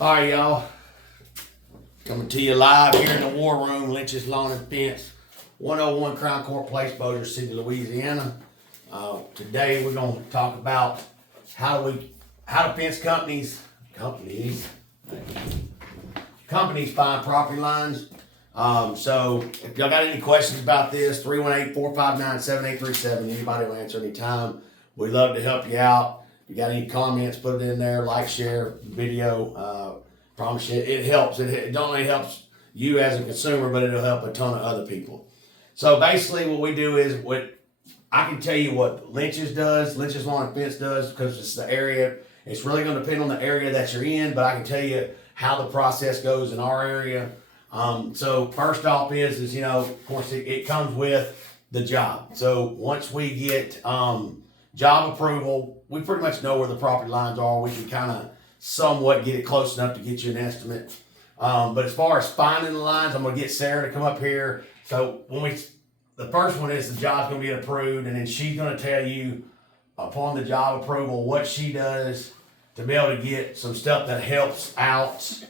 All right, y'all. Coming to you live here in the War Room, Lynch's Lawn and Fence, 101 Crown Court Place, Bossier City, Louisiana. Today we're going to talk about how do fence companies find property lines. So if y'all got any questions about this, 318-459-7837. Anybody will answer anytime. We'd love to help you out. If you got any comments, put it in there. Like, share video. Promise you, it helps. It not only helps you as a consumer, but it'll help a ton of other people. So basically, what we do is I can tell you what Lynch's Lawn and Fence does, because it's the area. It's really going to depend on the area that you're in, but I can tell you how the process goes in our area. So first off is of course it comes with the job. So once we get job approval, we pretty much know where the property lines are. We can kind of somewhat get it close enough to get you an estimate. But as far as finding the lines, I'm gonna get Sarah to come up here. So the first one is the job's gonna get approved, and then she's gonna tell you upon the job approval what she does to be able to get some stuff that helps out.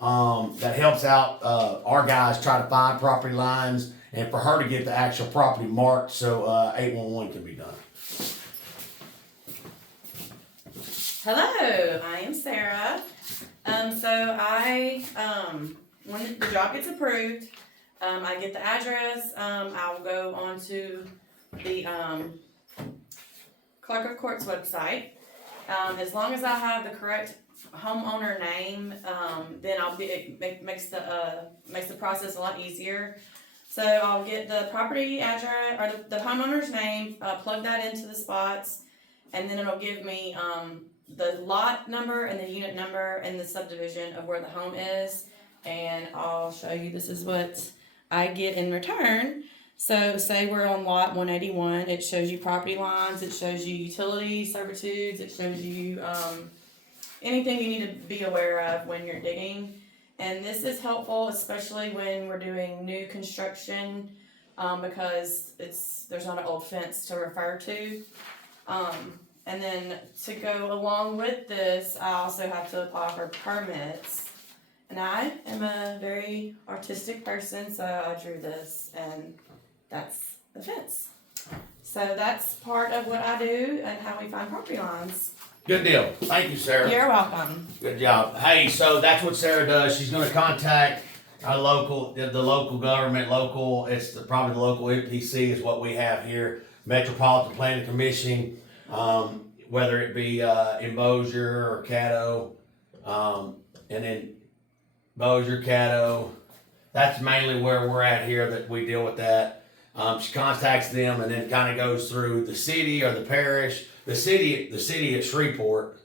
Our guys try to find property lines, and for her to get the actual property marked so 811 can be done. Hello, I am Sarah. When the job gets approved, I get the address. I'll go onto the Clerk of Court's website. As long as I have the correct homeowner name, then it makes the process a lot easier. So I'll get the property address or the homeowner's name, plug that into the spots, and then it'll give me the lot number and the unit number and the subdivision of where the home is, and I'll show you. This is what I get in return. So say we're on lot 181, it shows you property lines, it shows you utility servitudes, it shows you anything you need to be aware of when you're digging. And this is helpful, especially when we're doing new construction, because there's not an old fence to refer to. And then to go along with this, I also have to apply for permits. And I am a very artistic person, so I drew this, and that's the fence. So that's part of what I do and how we find property lines. Good deal. Thank you, Sarah. You're welcome. Good job. Hey, so that's what Sarah does. She's going to contact the local government. Probably the local MPC is what we have here, Metropolitan Planning Commission. Whether it be in Bossier or Caddo, and then Bossier, Caddo, that's mainly where we're at here that we deal with that. She contacts them and then kind of goes through the city or the parish, the city at Shreveport.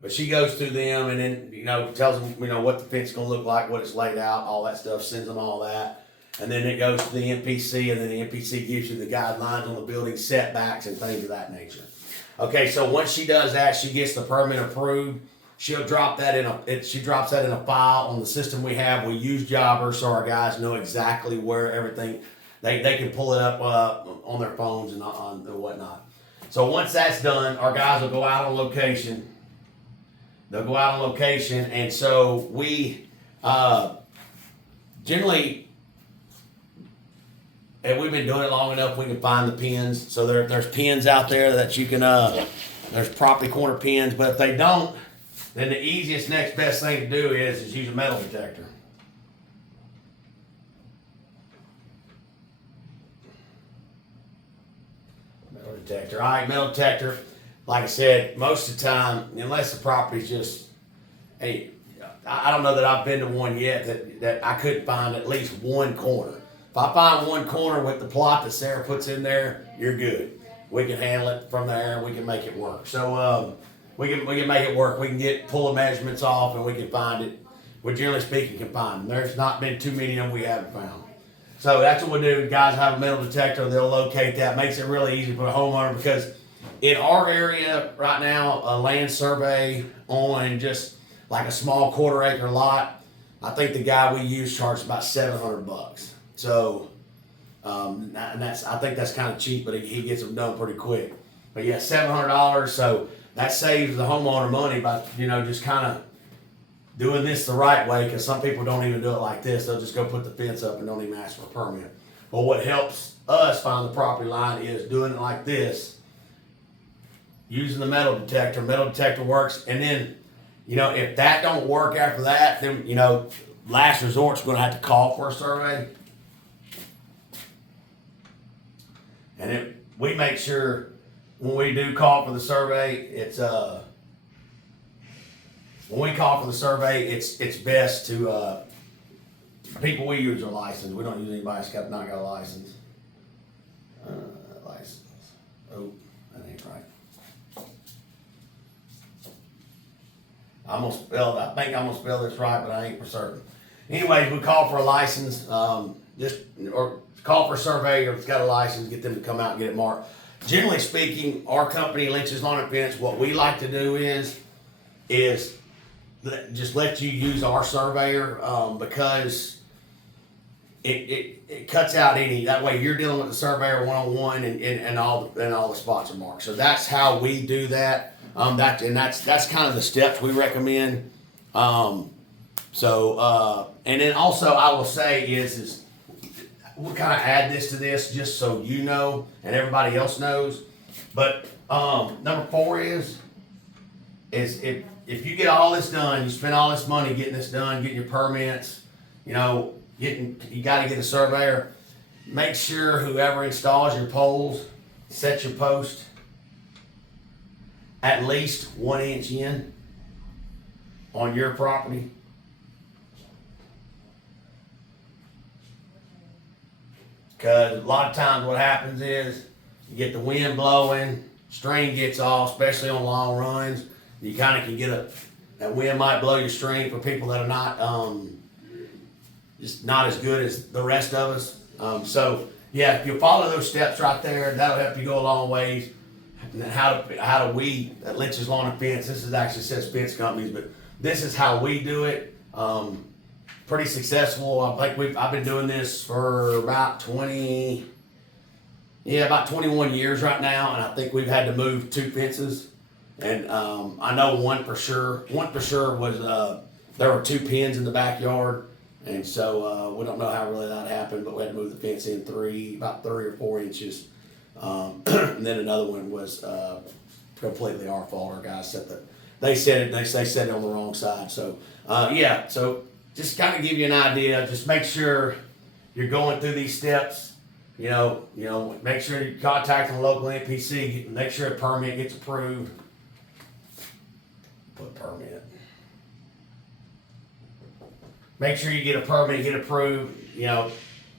But she goes through them and then tells them what the fence is gonna look like, what it's laid out, all that stuff, sends them all that. And then it goes to the MPC, and then the MPC gives you the guidelines on the building setbacks and things of that nature. Okay, so once she does that, she gets the permit approved. She'll drop that she drops that in a file on the system we have. We use Jobber, so our guys know exactly where everything. They can pull it up on their phones and whatnot. So once that's done, our guys will go out on location. And so we generally. And we've been doing it long enough, we can find the pins. So there's pins out there that you can, there's property corner pins. But if they don't, then the easiest next best thing to do is use a metal detector. Metal detector. All right, metal detector. Like I said, most of the time, unless the property's just, hey, I don't know that I've been to one yet that I couldn't find at least one corner. If I find one corner with the plot that Sarah puts in there, you're good. We can handle it from there, and we can make it work. So we can make it work. We can pull the measurements off, and we can find it. We generally speaking can find them. There's not been too many of them we haven't found. So that's what we do. Guys have a metal detector. They'll locate that. Makes it really easy for a homeowner, because in our area right now, a land survey on just like a small quarter-acre lot, I think the guy we use charges about $700. So, I think that's kind of cheap, but he gets them done pretty quick. But yeah, $700. So that saves the homeowner money by, just kind of doing this the right way, because some people don't even do it like this. They'll just go put the fence up and don't even ask for a permit. But what helps us find the property line is doing it like this, using the metal detector. Metal detector works, and then, if that don't work after that, then, last resort's gonna have to call for a survey. And we make sure when we do call for the survey, it's best to people we use are licensed. We don't use anybody that's not got a license. License. Oh, that ain't right. I think I'm gonna spell this right, but I ain't for certain. Anyways, we call for a license, or call for a surveyor that's got a license, get them to come out and get it marked. Generally speaking, our company, Lynch's Lawn and Fence, what we like to do is just let you use our surveyor, because it cuts out that way you're dealing with the surveyor one-on-one, and all the spots are marked. So that's how we do that. That's kind of the steps we recommend. And then also I will say is we'll kind of add this to this just so you know and everybody else knows. But number 4 is if you get all this done, you spend all this money getting this done, getting your permits, you got to get a surveyor. Make sure whoever installs your poles sets your post at least 1 inch in on your property. Because a lot of times what happens is you get the wind blowing, string gets off, especially on long runs. You kind of can get that wind might blow your string for people that are not just not as good as the rest of us. So yeah, if you follow those steps right there, that'll help you go a long ways. And then how do we at Lynch's Lawn and Fence? This is actually says fence companies, but this is how we do it. Pretty successful. I think I've been doing this for about 21 years right now, and I think we've had to move 2 fences. And I know one for sure was there were 2 pins in the backyard, and so we don't know how really that happened, but we had to move the fence in about 3 or 4 inches. And then another one was completely our fault. Our guys set it on the wrong side. So so just kind of give you an idea. Just make sure you're going through these steps. Make sure you're contacting the local NPC. Make sure a permit gets approved. Put permit. Make sure you get a permit, get approved.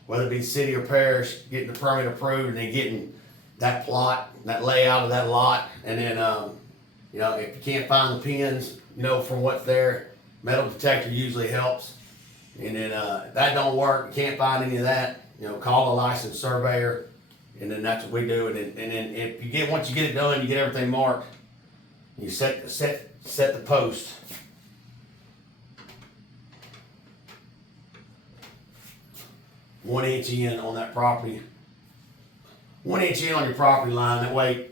Whether it be city or parish, getting the permit approved, and then getting that plot, that layout of that lot, and then if you can't find the pins, from what's there, metal detector usually helps. And then if that don't work, you can't find any of that, call a licensed surveyor, and then that's what we do. And then once you get it done, you get everything marked. You set the post. One inch in on that property. 1 inch in on your property line. That way,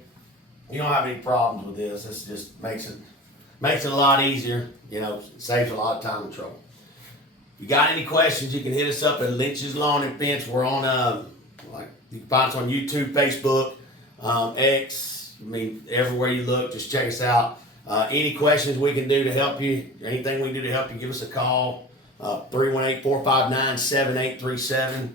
you don't have any problems with this. This just makes it a lot easier. Saves a lot of time and trouble. If you got any questions, you can hit us up at Lynch's Lawn and Fence. We're on you can find us on YouTube, Facebook, X. Everywhere you look, just check us out. Any questions we can do to help you, anything we can do to help you, give us a call. 318-459-7837.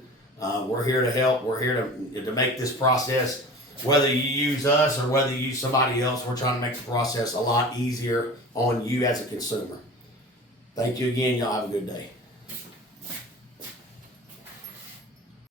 We're here to help. We're here to make this process, whether you use us or whether you use somebody else, we're trying to make the process a lot easier on you as a consumer. Thank you again. Y'all have a good day.